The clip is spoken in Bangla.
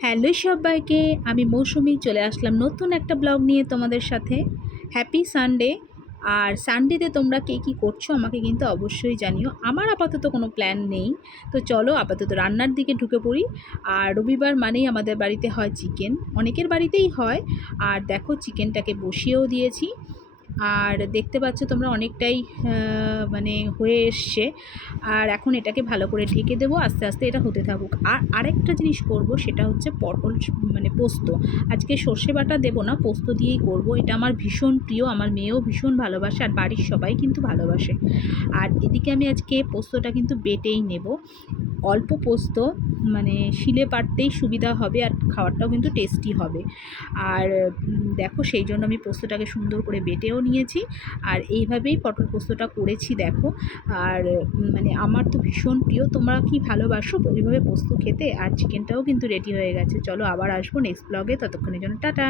হ্যালো সবাইকে, আমি মৌসুমি চলে আসলাম নতুন একটা ব্লগ নিয়ে তোমাদের সাথে। Happy Sunday. আর সানডেতে তোমরা কে কী করছো আমাকে কিন্তু অবশ্যই জানিও। আমার আপাতত কোনো প্ল্যান নেই, তো চলো আপাতত রান্নার দিকে ঢুকে পড়ি। আর রবিবার মানেই আমাদের বাড়িতে হয় চিকেন, অনেকের বাড়িতেই হয়। আর দেখো চিকেনটাকে বসিয়েও দিয়েছি। আর দেখতে পাচ্ছ তোমরা অনেকটাই মানে হয়ে এসছে। আর এখন এটাকে ভালো করে ঢেকে দেবো, আস্তে আস্তে এটা হতে থাকুক। আর আরেকটা জিনিস করব, সেটা হচ্ছে পটল মানে পোস্ত। আজকে সর্ষে বাটা দেবো না, পোস্ত দিয়েই করব। এটা আমার ভীষণ প্রিয়, আমার মেয়েও ভীষণ ভালোবাসে, আর বাড়ির সবাই কিন্তু ভালোবাসে। আর এদিকে আমি আজকে পোস্তটা কিন্তু বেটেই নেব। অল্প পোস্ত, মানে শিলে বাটতেই সুবিধা হবে, আর খাবারটাও কিন্তু টেস্টি হবে। আর দেখো সেই জন্য আমি পোস্তটাকে সুন্দর করে বেটেও নিয়েছি। আর এইভাবেই পটল পোস্তটা করেছি দেখো। আর মানে আমার তো ভীষণ প্রিয়। তোমরা কি ভালোবাসো এইভাবে পোস্ত খেতে? আর চিকেনটাও কিন্তু রেডি হয়ে গেছে। চলো আবার আসবো নেক্সট ব্লগে, ততক্ষণের জন্য টাটা।